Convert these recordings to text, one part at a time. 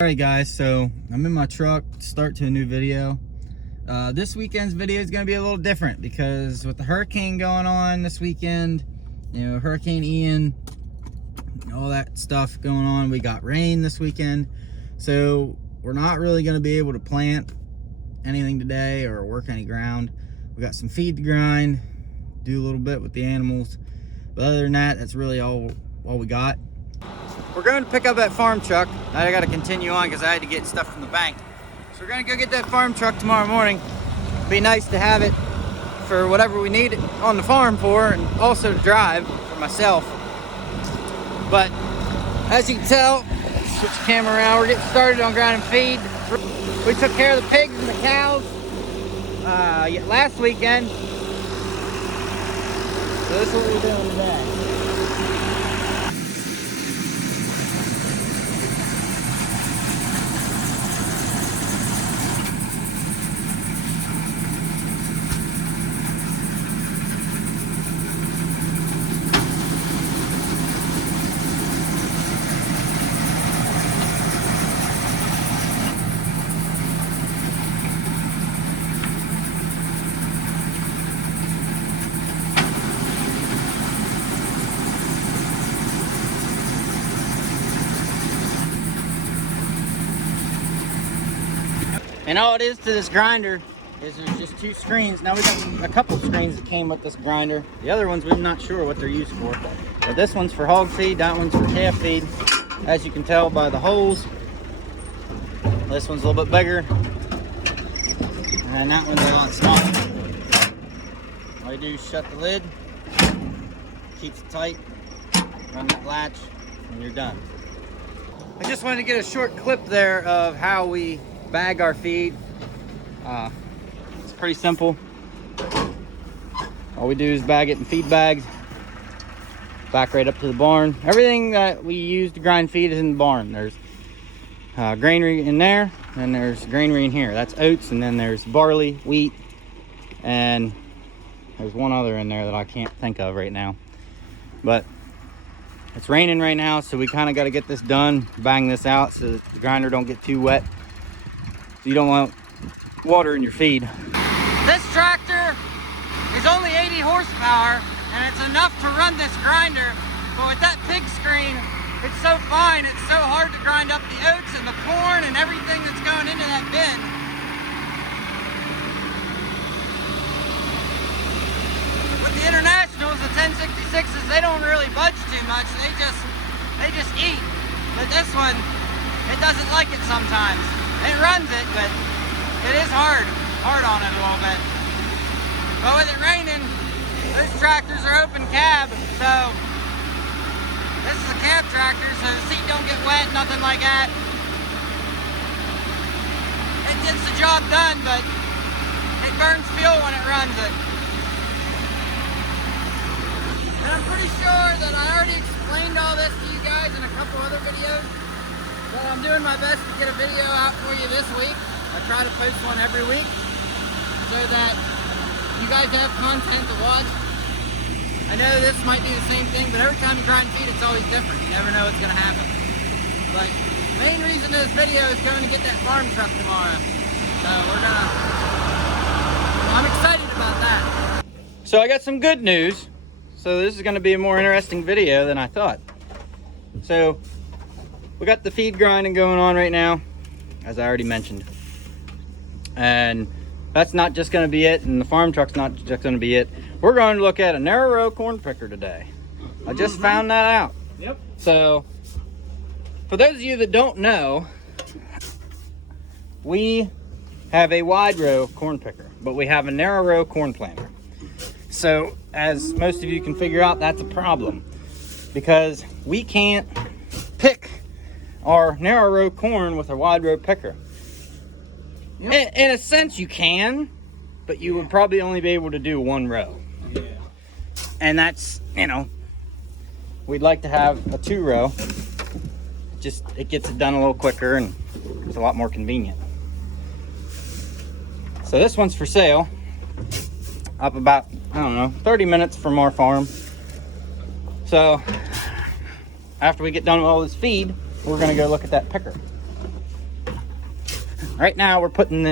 Alright guys, so I'm in my truck to start to a new video. This weekend's video is going to be a little different because with the hurricane going on this weekend, you know, Hurricane Ian, all that stuff going on, we got rain this weekend. So we're not really going to be able to plant anything today or work any ground. We got some feed to grind, do a little bit with the animals. But other than that, that's really all we got. We're going to pick up that farm truck. Now I got to continue on because I had to get stuff from the bank. So we're going to go get that farm truck tomorrow morning. It'd be nice to have it for whatever we need it on the farm for, and also to drive for myself. But as you can tell, switch the camera around. We're getting started on grinding feed. We took care of the pigs and the cows last weekend. So this is what we're doing today. And all it is to this grinder is there's just two screens. Now we got a couple screens that came with this grinder. The other ones, we're not sure what they're used for. But this one's for hog feed, that one's for calf feed. As you can tell by the holes, this one's a little bit bigger. And that one's a lot smaller. All you do is shut the lid, keeps it tight, run that latch, and you're done. I just wanted to get a short clip there of how we bag our feed. It's pretty simple. All we do is bag it in feed bags, back right up to the barn. Everything that we use to grind feed is in the barn. There's granary in there, and there's granary in here. That's oats, and then there's barley, wheat, and there's one other in there that I can't think of right now. But it's raining right now, so we kind of got to get this done, bang this out so that the grinder don't get too wet. So you don't want water in your feed. This tractor is only 80 horsepower, and it's enough to run this grinder. But with that pig screen, it's so fine, it's so hard to grind up the oats and the corn and everything that's going into that bin. With the Internationals, the 1066s, they don't really budge too much. They just eat. But this one, it doesn't like it sometimes. It runs it, but it is hard on it a little bit. But with it raining, those tractors are open cab, so this is a cab tractor, so the seat don't get wet, nothing like that. It gets the job done, but it burns fuel when it runs it. And I'm pretty sure that I already explained all this to you guys in a couple other videos. But I'm doing my best to get a video out for you this week. I try to post one every week so that you guys have content to watch. I know this might be the same thing, but every time you grind feed, it's always different. You never know what's going to happen. But the main reason this video is going to get that farm truck tomorrow. So I'm excited about that. So I got some good news. So this is going to be a more interesting video than I thought. So we got the feed grinding going on right now, as I already mentioned. And that's not just going to be it, and the farm truck's not just going to be it. We're going to look at a narrow row corn picker today. I just found that out. Yep. So, for those of you that don't know, we have a wide row corn picker, but we have a narrow row corn planter. So, as most of you can figure out, that's a problem. Because we can't pick our narrow row corn with a wide row picker. Yep. In a sense you can, but you would probably only be able to do one row. Yeah. And that's, you know, we'd like to have a 2 row. Just, it gets it done a little quicker and it's a lot more convenient. So this one's for sale. Up about, I don't know, 30 minutes from our farm. So after we get done with all this feed, we're gonna go look at that picker. Right now we're putting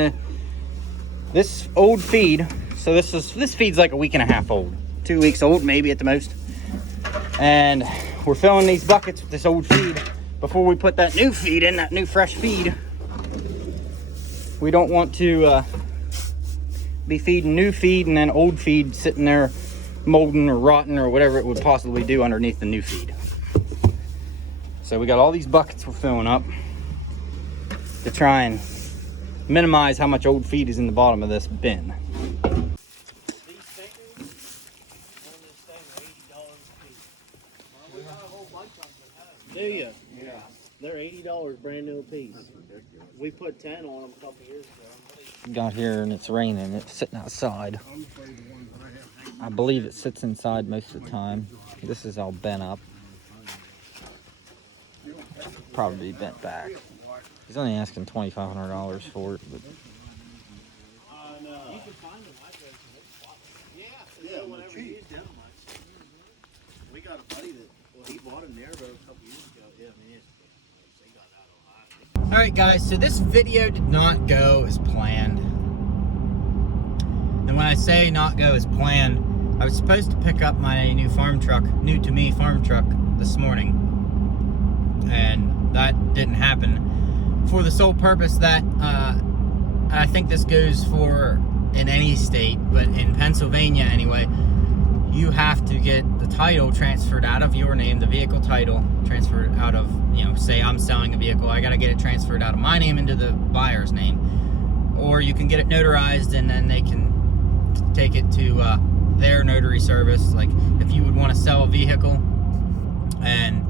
this old feed. So this feed's like a week and a half old, 2 weeks old, maybe at the most. And we're filling these buckets with this old feed before we put that new feed in, that new fresh feed. We don't want to be feeding new feed and then old feed sitting there molding or rotting or whatever it would possibly do underneath the new feed. So we got all these buckets we're filling up to try and minimize how much old feed is in the bottom of this bin. These stickers on this thing are $80 a piece. We got a whole bunch of them at home. Do you? Yeah. They're $80 brand new a piece. That's ridiculous. We put 10 on them a couple years ago. Got here and it's raining. It's sitting outside. I believe it sits inside most of the time. This is all bent up. Probably bent back. He's only asking $2,500 for it, but You can find them like those. Yeah, whenever you use them much. We got a buddy that, he bought a Narrow a couple years ago. Yeah, I mean, they got out of Ohio. Alright guys, so this video did not go as planned. And when I say not go as planned, I was supposed to pick up my new farm truck, new to me farm truck, this morning. And that didn't happen for the sole purpose that I think this goes for in any state, but in Pennsylvania anyway, you have to get the title transferred out of your name, the vehicle title transferred out of, say I'm selling a vehicle, I got to get it transferred out of my name into the buyer's name. Or you can get it notarized and then they can take it to their notary service. Like if you would want to sell a vehicle and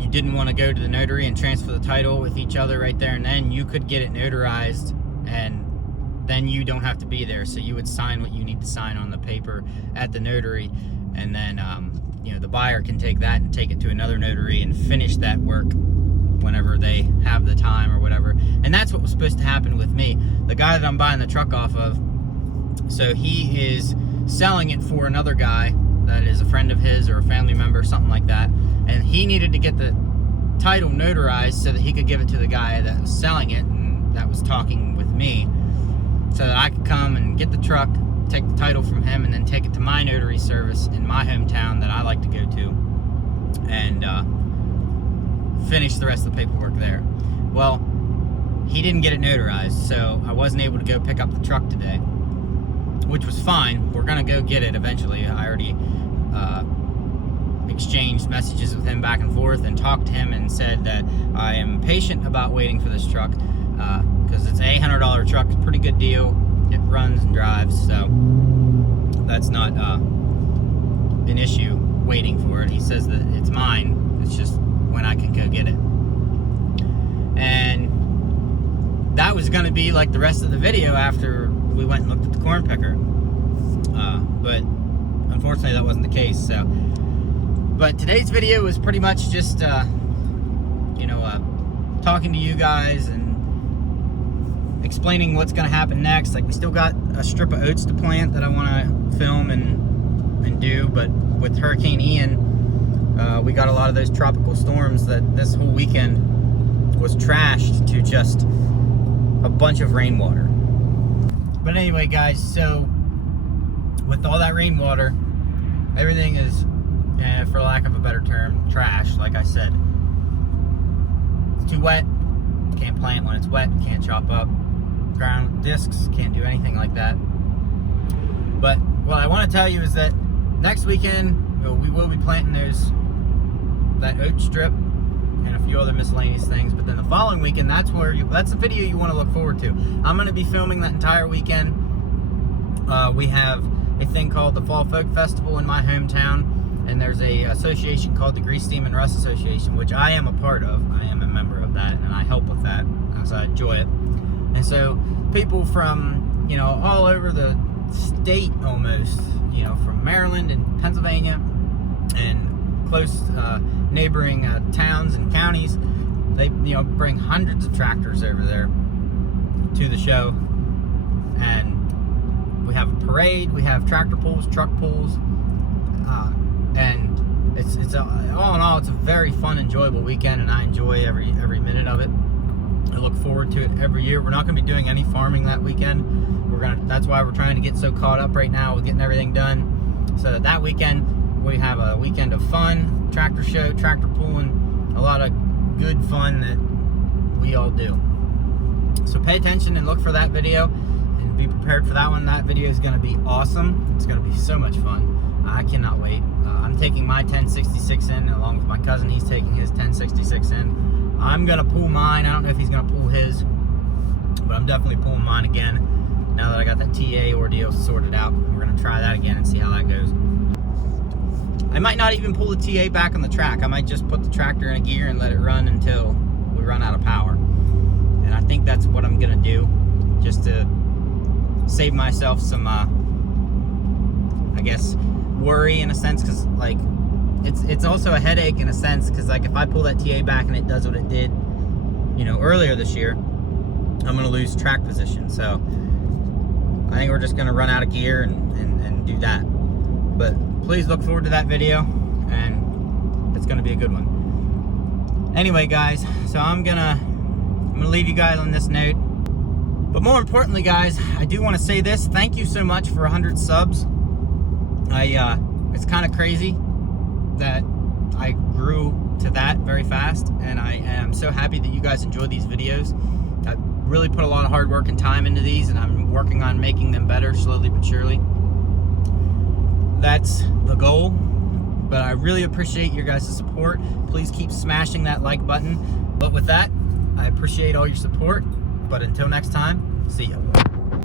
you didn't want to go to the notary and transfer the title with each other right there and then, you could get it notarized and then you don't have to be there. So you would sign what you need to sign on the paper at the notary, and then the buyer can take that and take it to another notary and finish that work whenever they have the time or whatever. And that's what was supposed to happen with me. The guy that I'm buying the truck off of, so he is selling it for another guy that is a friend of his or a family member, something like that. And he needed to get the title notarized so that he could give it to the guy that was selling it and that was talking with me, so that I could come and get the truck, take the title from him, and then take it to my notary service in my hometown that I like to go to, and finish the rest of the paperwork there. Well, he didn't get it notarized, so I wasn't able to go pick up the truck today, which was fine. We're gonna go get it eventually. I already exchanged messages with him back and forth and talked to him and said that I am patient about waiting for this truck, because it's a $800 truck, it's a pretty good deal. It runs and drives, so that's not an issue waiting for it. He says that it's mine, it's just when I can go get it. And that was going to be like the rest of the video after we went and looked at the corn picker, but unfortunately that wasn't the case. So, but today's video was pretty much just talking to you guys and explaining what's going to happen next. Like, we still got a strip of oats to plant that I want to film and do, but with Hurricane Ian, we got a lot of those tropical storms that this whole weekend was trashed to just a bunch of rainwater. But anyway, guys, so with all that rainwater, everything is, for lack of a better term, trash. Like I said, it's too wet, can't plant when it's wet, can't chop up ground discs, can't do anything like that. But what I want to tell you is that next weekend we will be planting that oat strip and a few other miscellaneous things. But then the following weekend, that's the video you want to look forward to. I'm going to be filming that entire weekend. We have a thing called the Fall Folk Festival in my hometown, and there's a association called the Grease Steam and Rust Association, which I am a part of. I am a member of that, and I help with that, so I enjoy it. And so people from, all over the state almost, from Maryland and Pennsylvania and close neighboring towns and counties, they, bring hundreds of tractors over there to the show. And we have a parade, we have tractor pulls, truck pulls, and all in all, it's a very fun, enjoyable weekend, and I enjoy every minute of it. A look forward to it every year. We're not going to be doing any farming that weekend. That's why we're trying to get so caught up right now with getting everything done, so that weekend we have a weekend of fun, tractor show, tractor pulling, a lot of good fun that we all do. So pay attention and look for that video and be prepared for that one. That video is going to be awesome. It's going to be so much fun. I cannot wait. I'm taking my 1066 in along with my cousin. He's taking his 1066 in. I'm going to pull mine. I don't know if he's going to pull his, but I'm definitely pulling mine again now that I got that TA ordeal sorted out. We're going to try that again and see how that goes. I might not even pull the TA back on the track. I might just put the tractor in a gear and let it run until we run out of power. And I think that's what I'm going to do, just to save myself some, I guess, worry in a sense, because like it's also a headache in a sense, because like if I pull that TA back and it does what it did, you know, earlier this year, I'm going to lose track position. So I think we're just going to run out of gear and do that. But please look forward to that video, and it's going to be a good one. Anyway, guys, so I'm gonna leave you guys on this note. But more importantly, guys, I do want to say this. Thank you so much for 100 subs. It's kind of crazy that I grew to that very fast, and I am so happy that you guys enjoy these videos. I really put a lot of hard work and time into these, and I'm working on making them better slowly but surely. That's the goal, but I really appreciate your guys' support. Please keep smashing that like button. But with that, I appreciate all your support, but until next time, see ya.